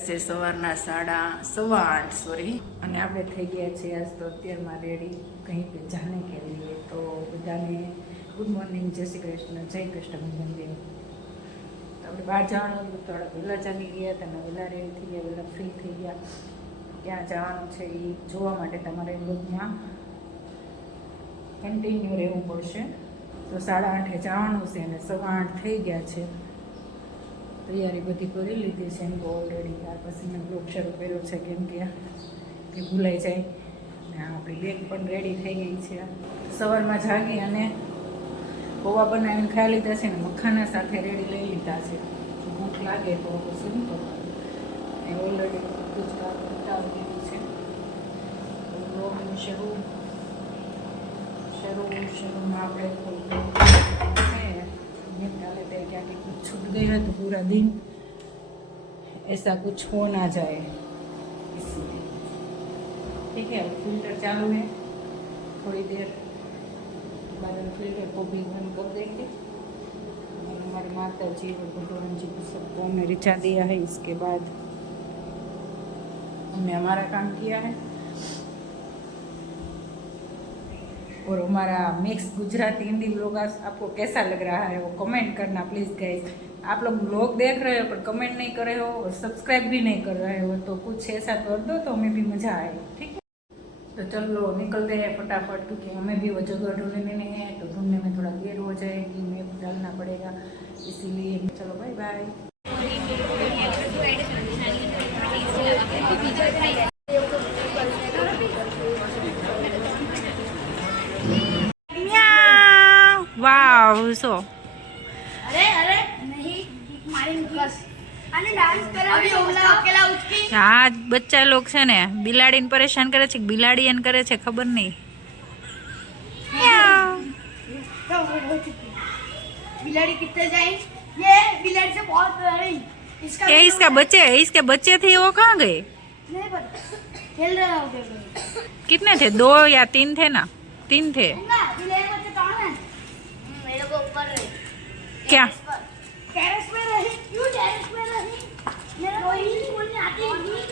છે સવારના 8:15 સોરી, અને આપણે થઈ ગયા છીએ આજ તો અત્યારમાં રેડી કંઈ પે જાને કે લીએ. તો બધાને ગુડ મોર્નિંગ, જય શ્રી કૃષ્ણ, જય કૃષ્ણ દેવ. તો આપણે બહાર જવાનું હતું, થોડા વહેલા ચાલી ગયા હતા, વહેલા રેડી થઈ ગયા, વહેલા ફ્રી થઈ ગયા. ક્યાં જવાનું છે એ જોવા માટે તમારે બ્લોગમાં કન્ટિન્યુ રહેવું પડશે. તો 8:30 જવાનું છે અને 8:15 થઈ ગયા છે. તૈયારી બધી કરી લીધી છે એમ તો ઓલરેડી. ત્યાર પછી મેં બ્લોગ શરૂ કર્યો છે કેમ કે ભૂલાઈ જાય. ને આપણી બેગ પણ રેડી થઈ ગઈ છે. સવારમાં જાગી અને પૌવા બનાવીને ખાઈ લીધા છે ને મખાના સાથે રેડી લઈ લીધા છે. ભૂખ લાગે તો પછી શું કરવાનું, એ ઓલરેડી બધું જ કામ ઉતારી દીધું છે. તો બ્લોગનું શરૂમાં આપણે निकाले थे क्या कि कुछ छूट गई है तो पूरा दिन ऐसा कुछ हो ना जाए, इसलिए ठीक है. फिल्टर चालू है, थोड़ी देर बाद फिल्टर को भी बंद कर देंगे. हमारे माता जी और भगवान जी को सबको हमने रिचा दिया है. इसके बाद हमने हमारा काम किया है और हमारा मिक्स गुजराती हिंदी व्लॉग आपको कैसा लग रहा है वो कमेंट करना प्लीज़ गाइस. आप लोग व्लॉग देख रहे हो पर कमेंट नहीं कर रहे हो और सब्सक्राइब भी नहीं कर रहे हो, तो कुछ ऐसा कर दो तो हमें भी मज़ा आए, ठीक है. तो चलो निकलते हैं फटाफट, क्योंकि हमें भी वो जगह ढूंढने नहीं है, तो ढूंढने में थोड़ा देर हो जाएगी, मैप डालना पड़ेगा, इसीलिए चलो बाय बाय. वाव सो अरे नहीं मारी बस અને ડાન્સ કરે અભી ઓલા અકેલા ઉઠકી. હા બચ્ચા લોગ છે ને બિલાડીને પરેશાન કરે છે, બિલાડી એને કરે છે ખબર નહીં. बिलाड़ी कितने जाए, ये बिलाड़ी से बहुत बड़ी. ये इसके बच्चे थे, वो कहाँ गए? नहीं पता, खेल रहा होगा. कितने थे? 2 या 3 थे ना? 3 थे. बिलाड़ी बच्चे कौन है? मेरे को ऊपर रहे. क्या टेरेस पे रही? क्यों टेरेस पे रही? मेरे को इंग्लिश बोलने आती नहीं.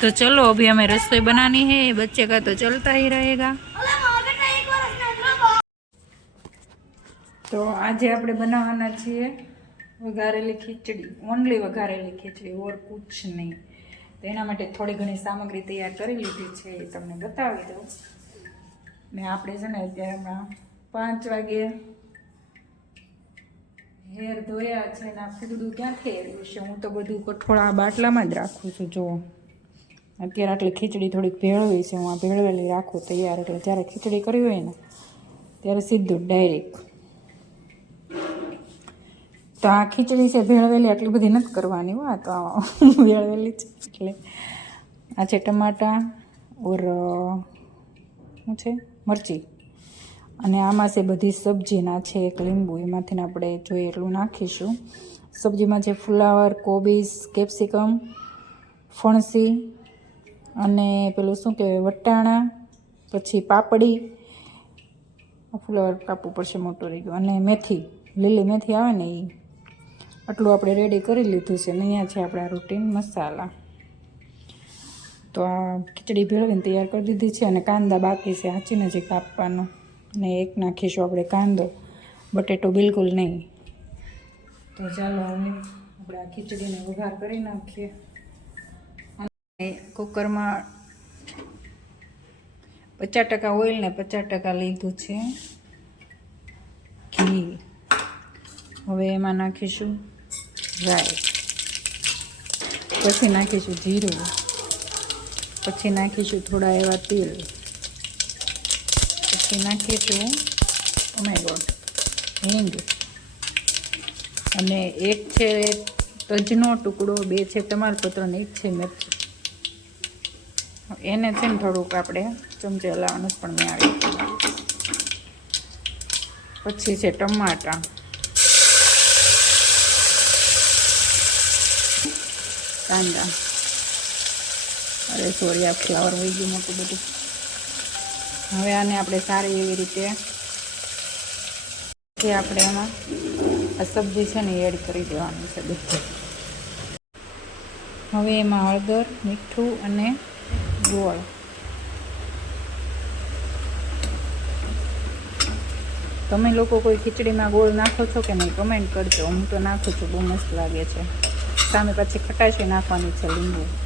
तो चलो अभी हमें रसोई बनानी है, बच्चे का तो चलता ही रहेगा. તો આજે આપણે બનાવવાના છીએ વઘારેલી ખીચડી, ઓનલી વઘારેલી ખીચડી, ઓર કુછ નહીં. તો એના માટે થોડી ઘણી સામગ્રી તૈયાર કરી લીધી છે, એ તમને બતાવી દઉં. ને આપણે છે ને અત્યારે હમણાં 5 વાગે હેર ધોયા છે ને આ ફૂગડું ક્યાંથી એર્યું છે. હું તો બધું કઠોળા બાટલામાં જ રાખું છું. જુઓ અત્યારે આટલી ખીચડી થોડીક ભેળવી છે, હું આ ભેળવેલી રાખું તૈયાર, એટલે જ્યારે ખીચડી કરવી હોય ને ત્યારે સીધું ડાયરેક્ટ. તો આ ખીચડી છે ભેળવેલી, આટલી બધી નથી કરવાની હો, આ તો ભેળવેલી છે. એટલે આ છે ટમાટા ઓર શું છે મરચી, અને આમાં છે બધી સબ્જીના છે એક લીંબુ, એમાંથી આપણે જોઈએ એટલું નાખીશું. સબ્જીમાં છે ફુલાવર, કોબીજ, કેપ્સિકમ, ફણસી અને પેલું શું કહેવાય વટાણા, પછી પાપડી, ફુલાવર કાપવું પડશે મોટું રહી ગયું, અને મેથી, લીલી મેથી આવે ને એ. આટલું આપણે રેડી કરી લીધું છે. ને અહીંયા છે આપણા રૂટીન મસાલા. તો આ ખીચડી ભેળવીને તૈયાર કરી દીધી છે, અને કાંદા બાકી છે આચીને જે કાપવાનો, ને એક નાખીશું આપણે કાંદો, બટેટો બિલકુલ નહીં. તો ચાલો હવે આપણે આ ખીચડીને વઘાર કરી નાખીએ. અને કુકરમાં 50% ઓઇલ ને 50% લીધું છે ઘી. હવે એમાં નાખીશું રાઈ, પછી નાખીશું જીરું, પછી નાખીશું થોડા એવા તેલ, પછી નાખીશું ઓ માય ગોડ હિંગ, અને એક છે તજનો ટુકડો, 2 છે તમાલપત્ર ને 1 છે મરચું. એને છે ને થોડુંક આપણે ચમચે હલાવવાનું પણ મેં આવી. પછી છે ટમાટા, કાંદા, અરે સોરી આ ફ્લાવર વહી ગયું મોટું બધું. હવે આને આપણે સારી એવી રીતે આપણે એમાં આ સબ્જી છે ને એડ કરી દેવાની છે બધી. હવે એમાં હળદર, મીઠું અને ગોળ. તમે લોકો કોઈ ખીચડીમાં ગોળ નાખો છો કે નહીં કમેન્ટ કરજો. હું તો નાખું છું, બહુ મસ્ત લાગે છે. સામે પછી ખટાશી નાખવાની છે, લીંબુ.